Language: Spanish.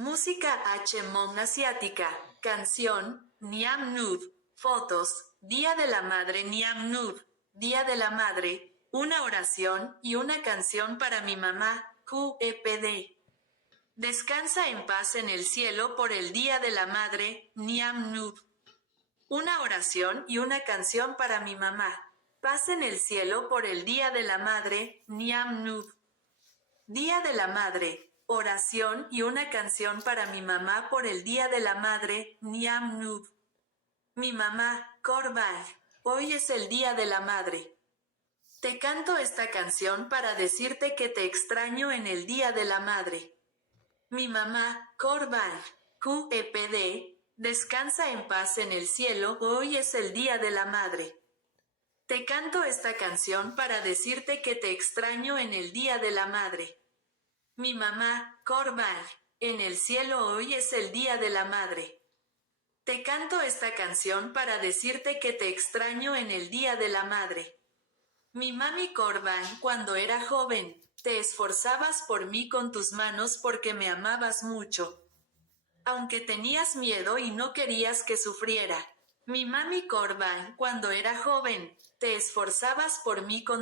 Música Hmong asiática. Canción, Niam Nud. Fotos, Día de la Madre Niam Nud. Día de la Madre, una oración y una canción para mi mamá, QEPD. Descansa en paz en el cielo por el Día de la Madre, Niam Nud. Una oración y una canción para mi mamá. Paz en el cielo por el Día de la Madre, Niam Nud. Día de la Madre, oración y una canción para mi mamá por el Día de la Madre, Niam Nud. Mi mamá, Korbag, hoy es el Día de la Madre. Te canto esta canción para decirte que te extraño en el Día de la Madre. Mi mamá, Korbag, QEPD, descansa en paz en el cielo, hoy es el Día de la Madre. Te canto esta canción para decirte que te extraño en el Día de la Madre. Mi mamá, Korbag, en el cielo hoy es el Día de la Madre. Te canto esta canción para decirte que te extraño en el Día de la Madre. Mi mami Korbag, cuando era joven, te esforzabas por mí con tus manos porque me amabas mucho. Aunque tenías miedo y no querías que sufriera. Mi mami Korbag, cuando era joven, te esforzabas por mí con